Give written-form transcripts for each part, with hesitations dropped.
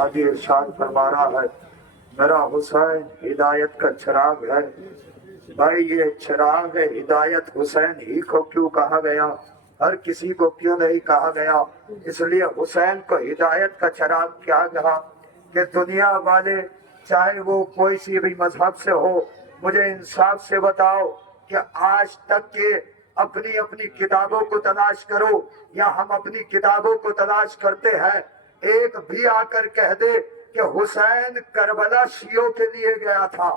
آگے ارشاد فرما رہا ہے میرا حسین ہدایت کا چراغ ہے۔ بھائی یہ چراغ ہدایت حسین ہی کو کیوں کہا گیا؟ ہر کسی کو کیوں نہیں کہا گیا؟ اس لیے حسین کو ہدایت کا چراغ کیا کہا کہ دنیا والے چاہے وہ کوئی سی بھی مذہب سے ہو، مجھے انصاف سے بتاؤ کہ آج تک کے اپنی اپنی کتابوں کو تلاش کرو یا ہم اپنی کتابوں کو تلاش کرتے ہیں، ایک بھی آ کر کہہ دے کہ حسین کربلا شیعوں کے لیے گیا تھا۔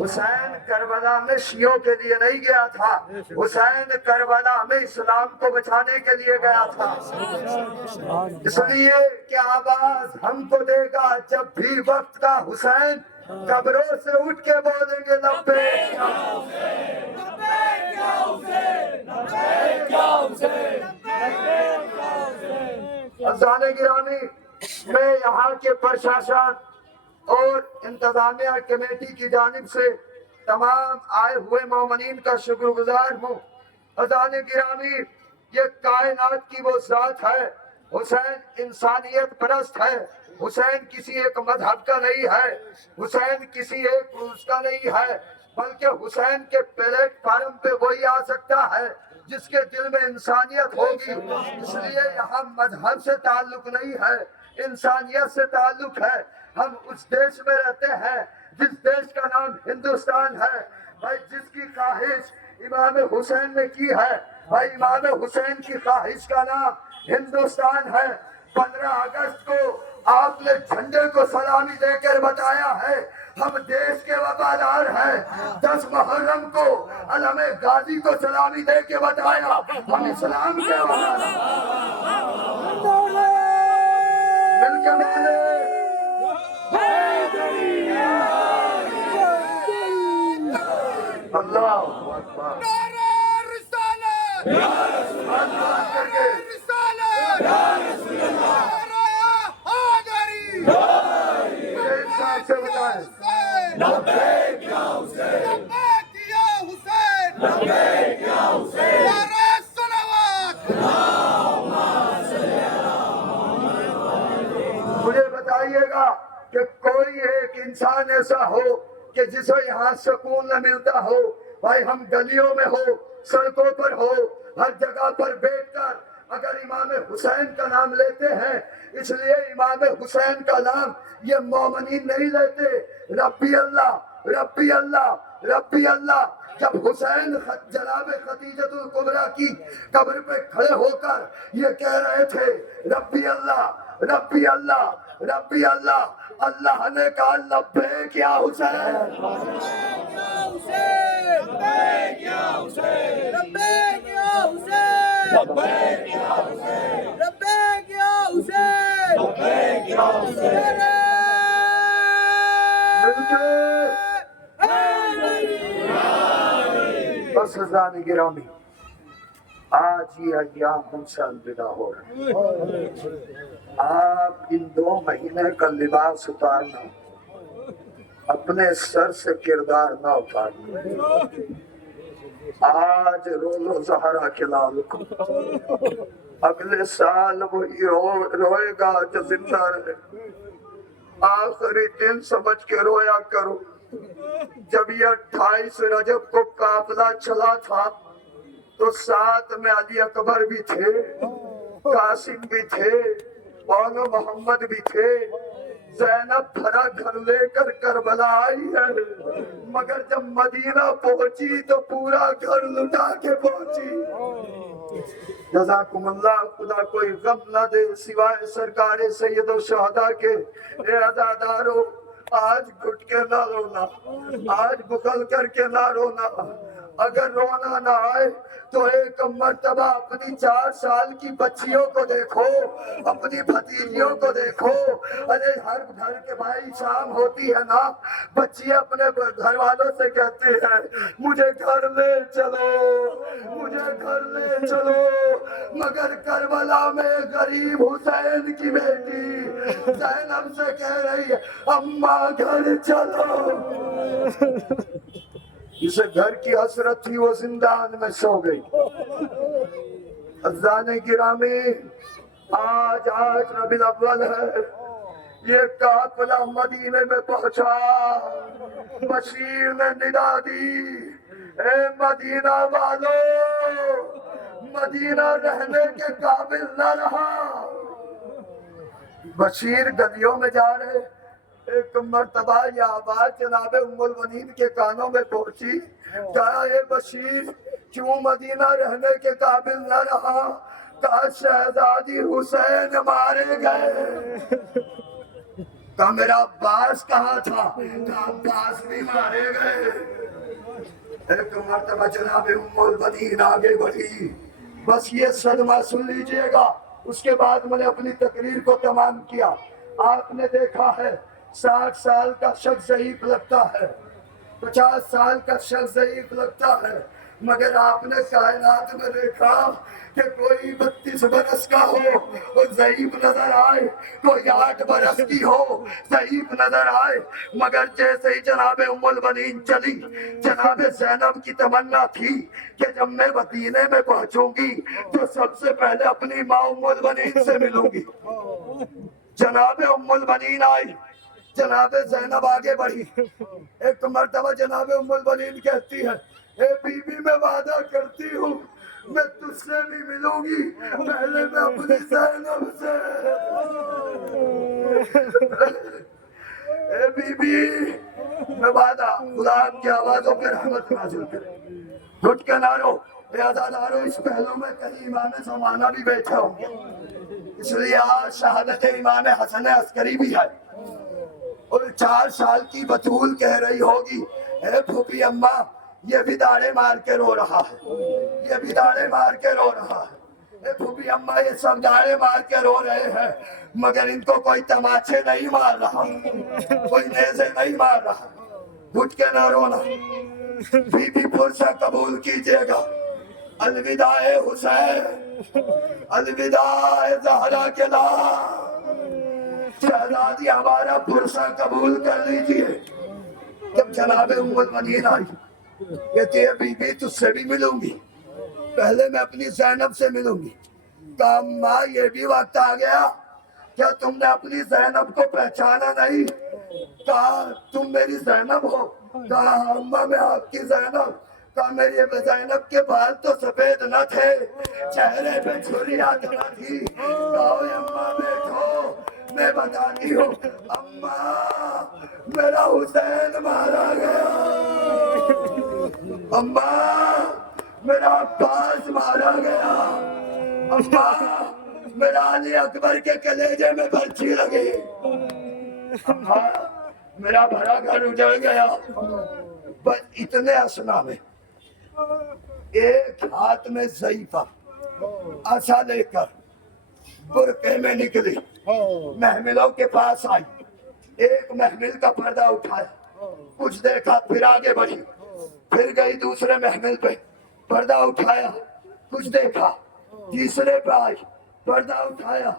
حسین کربلا میں شیعوں کے لیے نہیں گیا تھا، حسین کربلا میں اسلام کو بچانے کے لیے گیا تھا۔ اس لیے کہ آواز ہم کو دے گا جب بھی وقت کا حسین، قبروں سے اٹھ کے بولیں گے لبیک یا حسین، لبیک یا حسین، لبیک یا حسین۔ عزیزان گرامی، میں یہاں کے پرشاسن اور انتظامیہ کمیٹی کی جانب سے تمام آئے ہوئے مومنین کا شکر گزار ہوں۔ عزیزان گرامی، یہ کائنات کی وہ ذات ہے، حسین انسانیت پرست ہے، حسین کسی ایک مذہب کا نہیں ہے، حسین کسی ایک روس کا نہیں ہے، بلکہ حسین کے پلیٹ فارم پہ وہی آ سکتا ہے جس کے دل میں انسانیت ہوگی۔ اس لیے یہاں مذہب سے تعلق نہیں ہے، انسانیت سے تعلق ہے۔ ہم اس دیش میں رہتے ہیں جس دیش کا نام ہندوستان ہے۔ بھائی جس کی خواہش امام حسین نے کی ہے، بھائی امام حسین کی خواہش کا نام ہندوستان ہے۔ 15 اگست کو آپ نے جھنڈے کو سلامی دے کر بتایا ہے ہم دیش کے وفادار ہیں۔ 10 محرم کو علم غازی کو سلامی دے کے بتایا ہم اسلام کے وفادار ہیں۔ مل کے بولے اللہ اکبر، نعرہ رسالت، نعرہ رسالت، نعرہ حیدری، انصاف سے بتائیں لبیک یا حسین، لبیک یا حسین، لبیک یا حسین، نعرہ صلوات۔ مجھے بتائیے گا کہ کوئی ایک انسان ایسا ہو کہ جسے یہاں سکون نہ ملتا ہو؟ بھائی ہم گلیوں میں ہو، سڑکوں پر ہو، ہر جگہ پر بیٹھ کر اگر امام حسین کا نام لیتے ہیں، اس لیے امام حسین کا نام یہ مومنین نہیں لیتے، ربی اللہ، ربی اللہ، ربی اللہ۔ جب حسین جناب خدیجۃ الکبریٰ کی قبر پہ کھڑے ہو کر یہ کہہ رہے تھے ربی اللہ، ربی اللہ، ربی اللہ، اللہ نے کہا لبیک یا حسین، لبیک یا حسین، لبیک یا حسین، لبیک یا حسین، لبیک یا حسین، لبیک یا حسین، لبیک یا حسین۔ بس عزیزان گرامی، آج یہ ایام ہم سے الوداع ہو رہے ہیں۔ آپ ان 2 مہینے کا لباس اتارنا، اپنے سر سے کردار نہ اتارنا۔ آج روز و زہرا کے لال کو، اگلے سال وہی روئے گا جو زندہ رہے۔ آخری دن سمجھ کے رویا کرو۔ جب یہ 28 رجب کو قافلہ چلا تھا تو ساتھ میں علی اکبر بھی تھے، قاسم بھی تھے، بانو محمد بھی تھے۔ زینب بھرا گھر لے کر کربلا آئی ہے، مگر جب مدینہ پہنچی تو پورا گھر لٹا کے پہنچی۔ جزاکم اللہ، خدا کوئی غم نہ دے سوائے سرکار سید الشہداء کے۔ اے عزادارو، آج گھٹ کے نہ رونا، آج بخل کر کے نہ رونا۔ اگر رونا نہ آئے تو ایک مرتبہ اپنی 4 سال کی بچیوں کو دیکھو، اپنی بھتیجیوں کو دیکھو۔ ارے ہر گھر کے بھائی شام ہوتی ہے نا، بچی اپنے گھر والوں سے کہتی ہے مجھے گھر لے چلو، مجھے گھر لے چلو۔ مگر کربلا میں غریب حسین کی بیٹی زینب سے کہہ رہی ہے اماں گھر چلو۔ جسے گھر کی حسرت تھی وہ زندان میں سو گئی۔ عزیزان گرامی، آج ربیع الاول ہے، یہ قافلہ مدینے میں پہنچا، بشیر نے ندا دی، اے مدینہ والو، مدینہ رہنے کے قابل نہ رہا۔ بشیر گلیوں میں جا رہے، ایک مرتبہ یہ آواز جناب ام المؤمنین کے کانوں میں پہنچی، کہا اے بشیر کیوں مدینہ رہنے کے قابل نہ رہا؟ کہا شہزادی حسین مارے گئے۔ کہا میرا عباس کہاں تھا؟ کہا عباس بھی مارے گئے۔ ایک مرتبہ جناب ام المؤمنین آگے بڑھی، بس یہ صدمہ سن لیجئے گا، اس کے بعد میں نے اپنی تقریر کو تمام کیا۔ آپ نے دیکھا ہے 60 سال کا شخص ضعیف لگتا ہے، 50 سال کا شخص ضعیف لگتا ہے، مگر آپ نے کائنات میں دیکھا کہ کوئی 32 برس کا ہو وہ ضعیف نظر آئے، کوئی 8 برس کی ہو ضعیف نظر آئے، مگر جیسے ہی جناب ام المؤمنین چلی، جناب زینب کی تمنا تھی کہ جب میں مدینے میں پہنچوں گی تو سب سے پہلے اپنی ماں ام المؤمنین سے ملوں گی۔ جناب ام المؤمنین آئی، جناب زینب آگے بڑھی، ایک مرتبہ جناب ام المؤمنین کہتی ہے اے بی بی میں وعدہ کرتی ہوں میں تجھ سے بھی ملوں گی، پہلے میں اپنی زینب سے۔ اے بی بی میں وعدہ، خدا آپ کی آوازوں پہ رحمت نازل کرے، گھٹ کے نہ رو، اے عزادارو اس پہلو میں کہیں امام زمانہ بھی بیٹھے ہوں گے، اس لیے آج شہادت امام حسن عسکری بھی ہے۔ اور 4 سال کی بطول کہہ رہی ہوگی اے پھوپھی اماں یہ بھی داڑے مار کے رو رہا ہے، یہ بھی داڑے مار کے رو رہا ہے۔ اے پھوپھی اماں یہ سب داڑے مار کے رو رہے ہیں، مگر ان کو کوئی تماچے نہیں مار رہا، کوئی نیزے نہیں مار رہا، گھٹ کے نہ رونا۔ بی بی پرسہ قبول کیجئے گا، الوداع حسین، الوداع زہرا کے لال، شہزادی ہمارا پرسہ قبول کر لیجئے۔ جب جناب ام المؤمنین آئی کہتی ہے بی بی تجھ سے بھی ملوں گی، پہلے میں اپنی زینب سے ملوں گی۔ کہا ماں یہ بھی وقت آ گیا، کیا تم نے اپنی زینب کو پہچانا نہیں؟ کہا تم میری زینب ہو؟ کہا اماں میں آپ کی زینب۔ کہا میری زینب کے بال تو سفید نہ تھے، چہرے پہ جھریاں تو نہ تھی۔ کہا اماں بیٹھو میں بتاتی ہوں، اماں میرا حسین مارا گیا، اماں میرا عباس مارا گیا، اماں میرا علی اکبر کے کلیجے میں برچھی لگی، اماں میرا بھرا گھر اجڑ گیا۔ بس اتنے اسنا میں ایک ہاتھ میں ضعیفہ عصا لے کر برقعے میں نکلی، محملوں کے پاس آئی، ایک محمل کا پردہ اٹھایا، کچھ دیکھا پھر آگے بڑھی، پھر گئی دوسرے محمل پہ، پردہ اٹھایا، کچھ دیکھا، تیسرے پہ آئی، پردہ اٹھایا،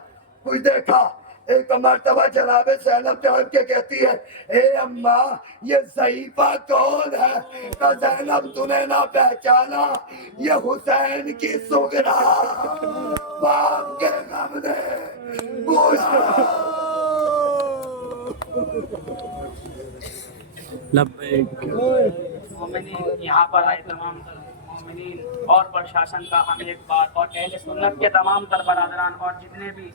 کچھ دیکھا، ایک مرتبہ جناب زینب ٹہل کے کہتی ہے اے اماں یہ ضعیفہ کون ہے؟ کہ زینب تو نے نہ پہچانا، یہ حسین کی سغرا باپ کے غم نے مومنین یہاں پر آئے تمام تر مومنین اور پرشاسن کا ہم ایک بات اور اہل سنت کے تمام تر برادران اور جتنے بھی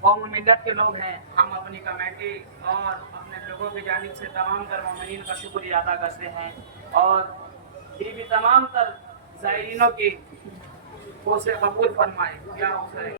قوم ملت کے لوگ ہیں، ہم اپنی کمیٹی اور اپنے لوگوں کی جانب سے تمام تر مومنین کا شکریہ ادا کرتے ہیں، اور یہ بھی تمام تر زائرینوں کی کو سے قبول فرمائے۔